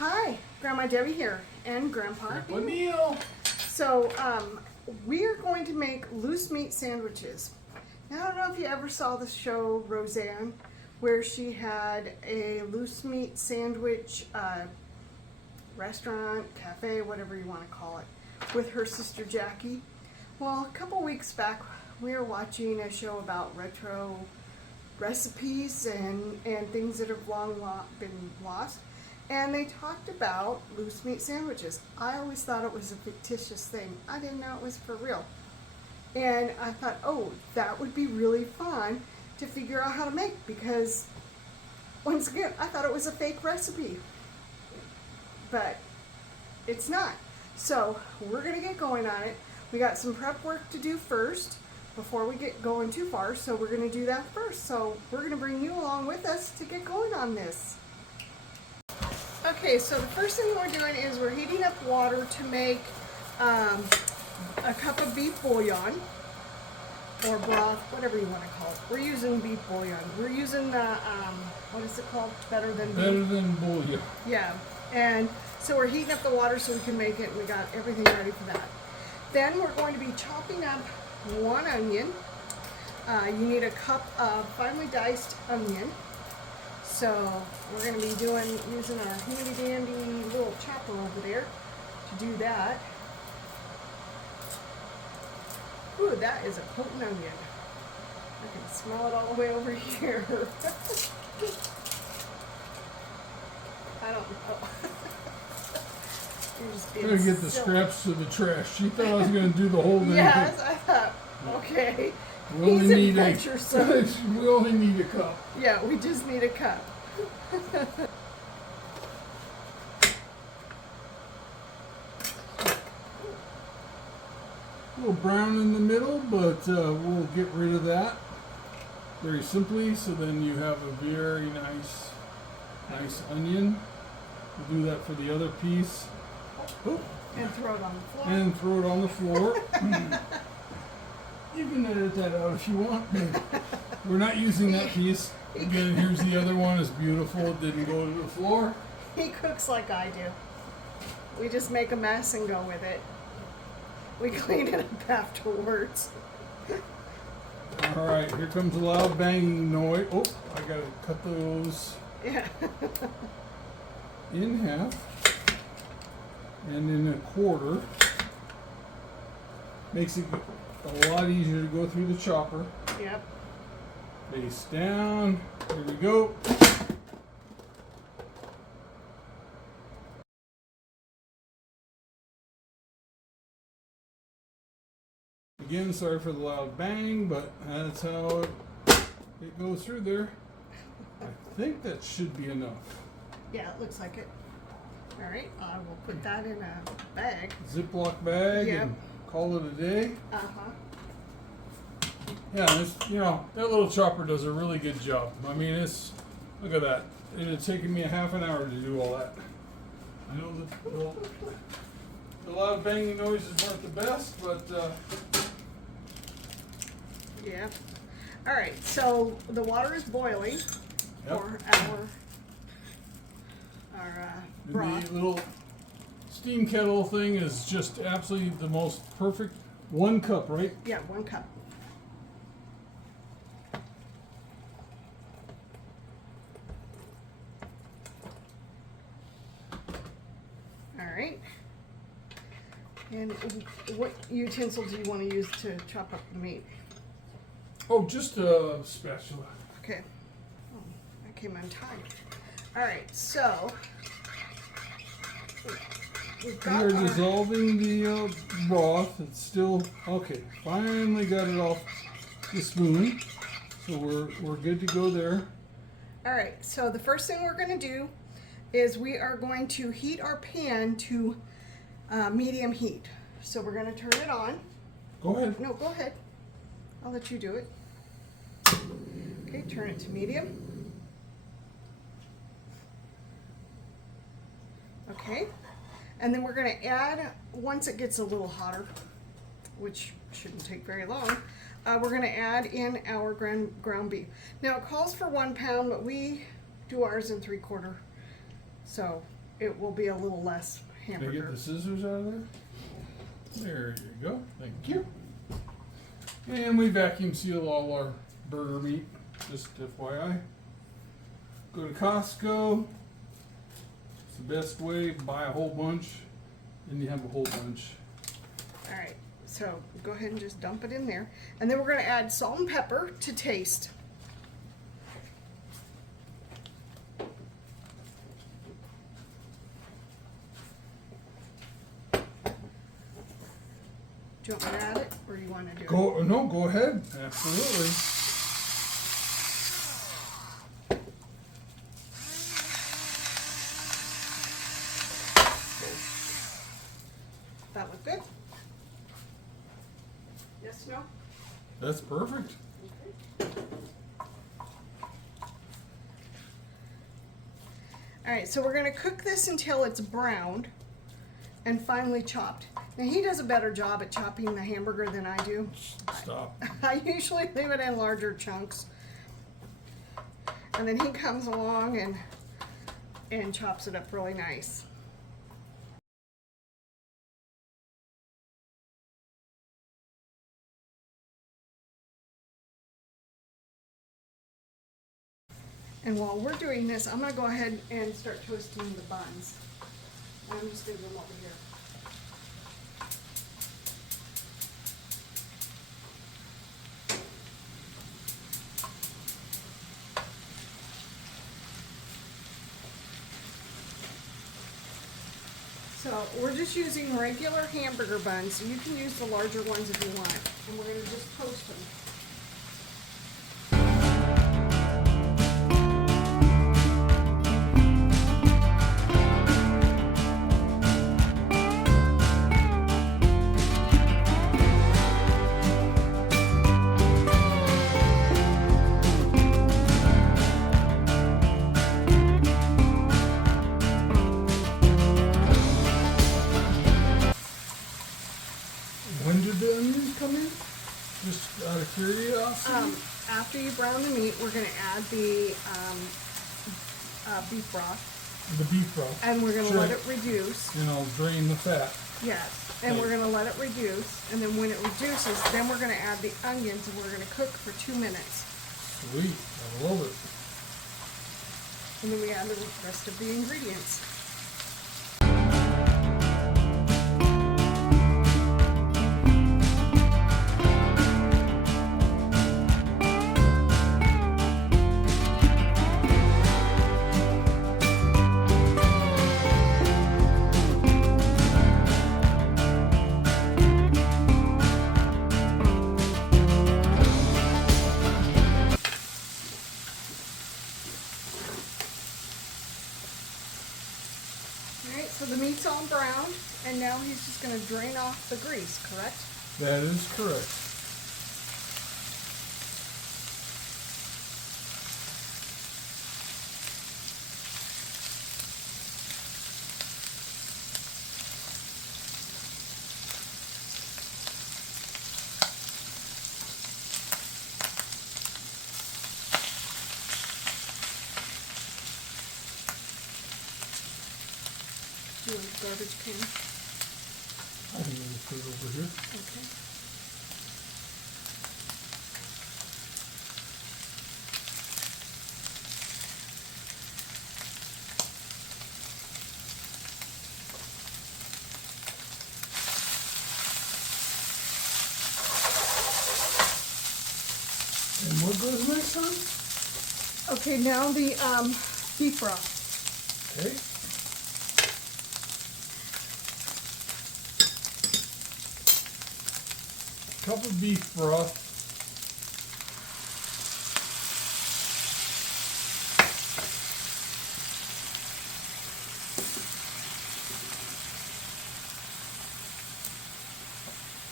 Hi, Grandma Debbie here, and Grandpa Neil. So, we are going to make loose meat sandwiches. Now, I don't know if you ever saw the show Roseanne, where she had a loose meat sandwich restaurant, cafe, whatever you want to call it, with her sister Jackie. Well, a couple weeks back, we were watching a show about retro recipes and things that have been lost. And they talked about loose meat sandwiches. I always thought it was a fictitious thing. I didn't know it was for real. And I thought, oh, that would be really fun to figure out how to make, because once again, I thought it was a fake recipe. But it's not. So we're gonna get going on it. We got some prep work to do first before we get going too far. So we're gonna do that first. So we're gonna bring you along with us to get going on this. Okay, so the first thing we're doing is we're heating up water to make a cup of beef bouillon, or broth, whatever you want to call it. We're using beef bouillon. We're using the, what is it called? Better than bouillon. Yeah, and so we're heating up the water so we can make it. We got everything ready for that. Then we're going to be chopping up one onion. You need a cup of finely diced onion. So we're going to be using our handy dandy little chopper over there to do that. Ooh, that is a potent onion. I can smell it all the way over here. I don't know. I'm going to get the scraps to the trash. She thought I was going to do the whole thing. Yes, I thought, okay. We only need We only need a cup. Yeah, we just need a cup. A little brown in the middle, but we'll get rid of that very simply. So then you have a very nice onion. We'll do that for the other piece. Oh. And throw it on the floor. And throw it on the floor. You can edit that out if you want. We're not using that piece. Again, here's the other one. It's beautiful. It didn't go to the floor. He cooks like I do. We just make a mess and go with it. We clean it up afterwards. All right, here comes a loud banging noise. Oh, I gotta cut those in half and in a quarter. Makes it a lot easier to go through the chopper. Yep. Face down. Here we go. Again, sorry for the loud bang, but that's how it goes through there. I think that should be enough. Yeah, it looks like it. All right, I will put that in a bag. Ziploc bag. Yep. And call it a day. Uh-huh. Yeah, that little chopper does a really good job. I mean, look at that. It had taken me a half an hour to do all that. I know the loud banging noises weren't the best, but yeah. All right, so the water is boiling for our broth. The little steam kettle thing is just absolutely the most perfect. 1 cup, right? Yeah, 1 cup. All right. And what utensil do you want to use to chop up the meat? Oh, just a spatula. Okay. Oh, that came untied. All right, so we've got We're dissolving the broth. It's still okay. Finally got it off the spoon, so we're good to go there. All right. So the first thing we're going to do is we are going to heat our pan to medium heat. So we're going to turn it on. Go ahead. No, go ahead. I'll let you do it. Okay, turn it to medium. Okay. And then we're going to add, once it gets a little hotter, which shouldn't take very long, we're going to add in our ground beef. Now it calls for 1 pound, but we do ours in 3/4. So it will be a little less Can I get hamburger. the scissors out of there? There you go. Thank you. And we vacuum seal all our burger meat, just FYI. Go to Costco. It's the best way. Buy a whole bunch, and you have a whole bunch. All right, so go ahead and just dump it in there. And then we're gonna add salt and pepper to taste. Do you want me to add it, or do you want to do it? Go ahead. Absolutely. That look good? Yes, no? That's perfect. All right, so we're gonna cook this until it's browned and finely chopped. Now he does a better job at chopping the hamburger than I do. Stop. I usually leave it in larger chunks. And then he comes along and chops it up really nice. And while we're doing this, I'm gonna go ahead and start toasting the buns. I'm just gonna do them over here. So we're just using regular hamburger buns, so you can use the larger ones if you want. And we're gonna just toast them. When did the onions come in? Just out of curiosity. After you brown the meat, we're gonna add the beef broth, The beef broth. and we're gonna Sure. let it reduce. And I'll drain the fat. Yes, and we're gonna let it reduce, and then when it reduces, then we're gonna add the onions, and we're gonna cook for 2 minutes. Sweet. I love it. And then we add the rest of the ingredients. Alright, so the meat's all browned, and now he's just gonna drain off the grease, correct? That is correct. Do you want the garbage can? I can just put it over here. Okay. And what goes next, hon? Okay, now the beef broth. Okay. Cup of beef broth.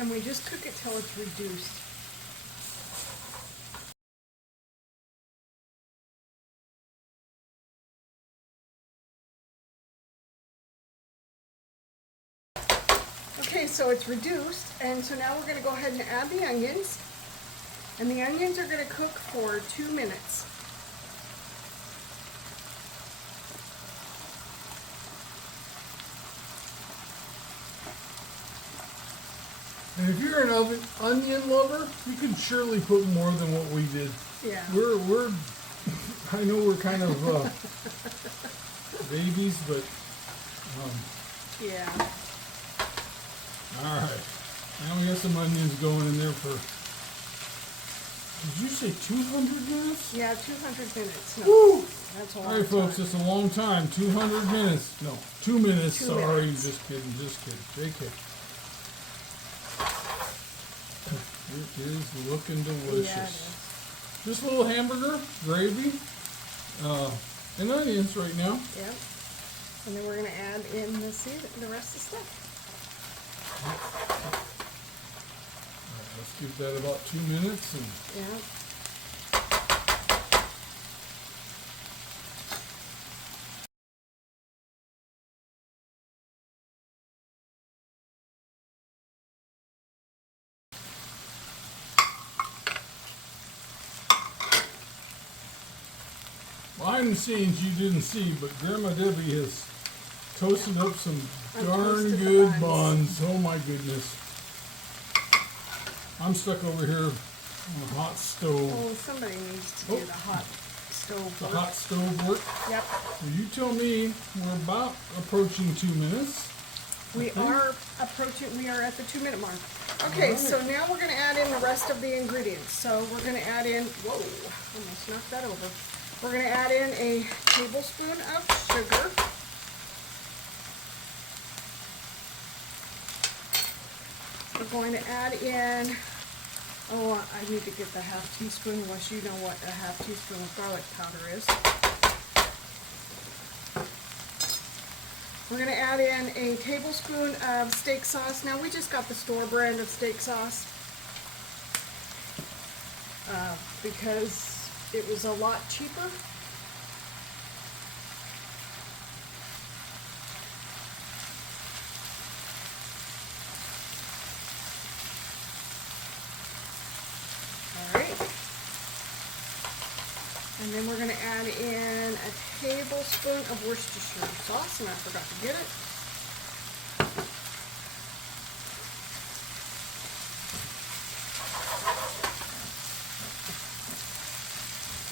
And we just cook it till it's reduced. Okay, so it's reduced, and so now we're going to go ahead and add the onions. And the onions are going to cook for 2 minutes. And if you're an onion lover, you can surely put more than what we did. Yeah. We're I know we're kind of babies, but Yeah. all right. Now we got some onions going in there for. Did you say 200 minutes? Yeah, 200 minutes. No, Woo! that's a All long right, folks, time. it's a long time. 200 minutes. No, 2 minutes. 2 Sorry, minutes. just kidding. JK. It is looking delicious. Yeah, it is. Just a little hamburger, gravy, and onions right now. Yep. And then we're going to add in the rest of the stuff. All right, let's give that about 2 minutes. And Yeah. behind the scenes you didn't see, but Grandma Debbie has toasted up some I've darn toasted the good buns. buns. Oh my goodness. I'm stuck over here on a hot stove. Oh, somebody needs to do the hot stove The work. hot stove work. Yep. Well, you tell me, we're about approaching 2 minutes. We Okay. are approaching, we are at the 2 minute mark. Okay, so now we're gonna add in the rest of the ingredients. So we're gonna add in, whoa, almost knocked that over. We're gonna add in a tablespoon of sugar. We're going to add in, oh, I need to get the half teaspoon, unless you know what a half teaspoon of garlic powder is. We're going to add in a tablespoon of steak sauce. Now, we just got the store brand of steak sauce because it was a lot cheaper. Alright. And then we're going to add in a tablespoon of Worcestershire sauce, and I forgot to get it.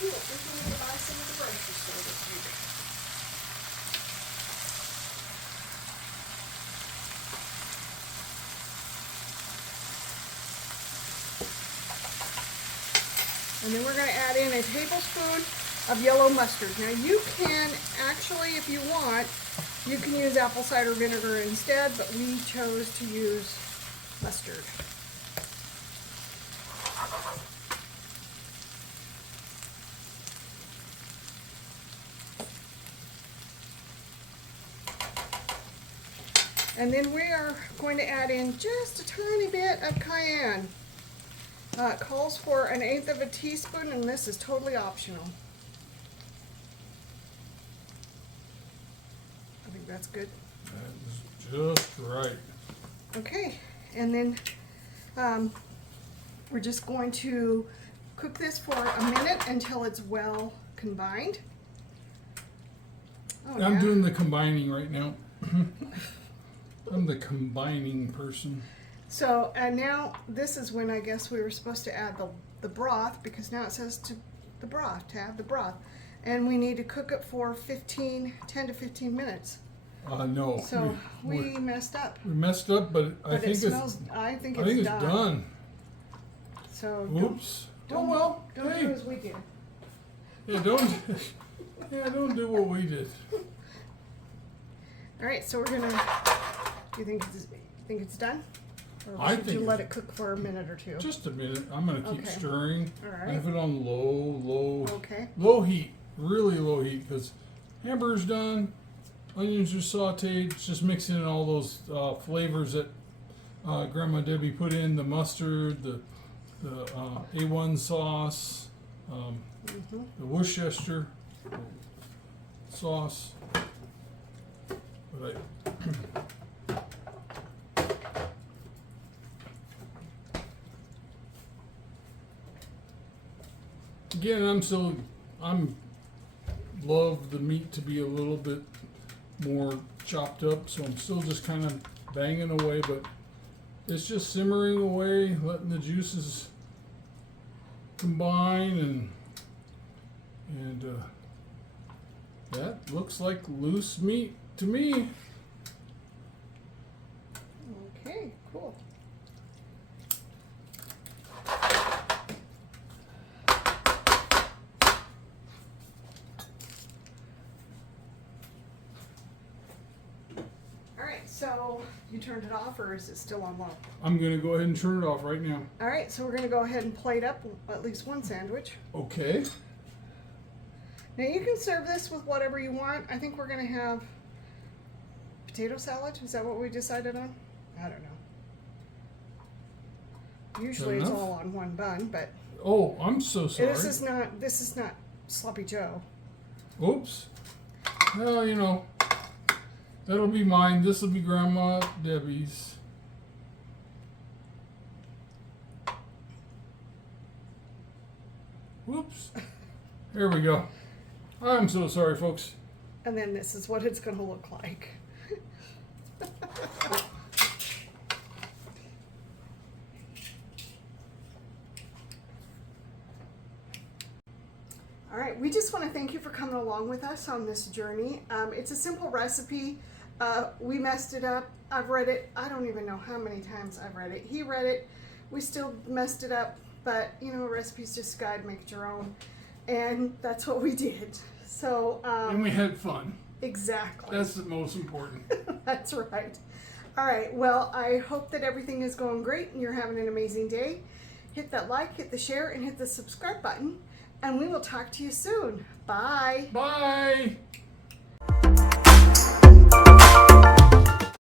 Ooh, we need to buy some at the grocery store this week. And then we're going to add in a tablespoon of yellow mustard. Now you can actually, if you want, you can use apple cider vinegar instead, but we chose to use mustard. And then we are going to add in just a tiny bit of cayenne. It calls for 1/8 of a teaspoon, and this is totally optional. I think that's good. That is just right. Okay, and then we're just going to cook this for a minute until it's well combined. Oh, I'm yeah. doing the combining right now. I'm the combining person. So, and now this is when I guess we were supposed to add the broth, because now it says to add the broth. And we need to cook it for 10 to 15 minutes. No. So we messed up. We messed up, but I think I think it's it's done. So Oops. don't, Oh well. don't Hey. do as we did. Yeah, don't. Yeah, don't do what we did. All right, so we're gonna. Do you think it's done? Or I should think you let it's- it cook for a minute or two? Just a minute. I'm gonna keep Okay. stirring. All I right. have it on Okay. low heat, really low heat, because hamburger's done, onions are sautéed. It's just mixing in all those flavors that Grandma Debbie put in: the mustard, the A1 sauce, the Worcestershire sauce. But again, I'm love the meat to be a little bit more chopped up, so I'm still just kind of banging away, but it's just simmering away, letting the juices combine, and that looks like loose meat to me. Okay, cool. Alright, so you turned it off, or is it still on low? I'm gonna go ahead and turn it off right now. Alright, so we're going to go ahead and plate up at least one sandwich. Okay. Now you can serve this with whatever you want. I think we're going to have potato salad. Is that what we decided on? I don't know. Usually it's enough? all on one bun, but Oh, I'm so sorry. this is not sloppy Joe. Oops. Well, you know, that'll be mine. This will be Grandma Debbie's. Whoops. There we go. I'm so sorry, folks. And then this is what it's going to look like. All right, we just want to thank you for coming along with us on this journey. It's a simple recipe. We messed it up. I've read it. I don't even know how many times I've read it. He read it. We still messed it up. But, you know, a recipe's just a guide, make it your own. And that's what we did. So, And we had fun. exactly. That's the most important. That's right. All right. Well, I hope that everything is going great and you're having an amazing day. Hit that like, hit the share, and hit the subscribe button. And we will talk to you soon. Bye. Bye.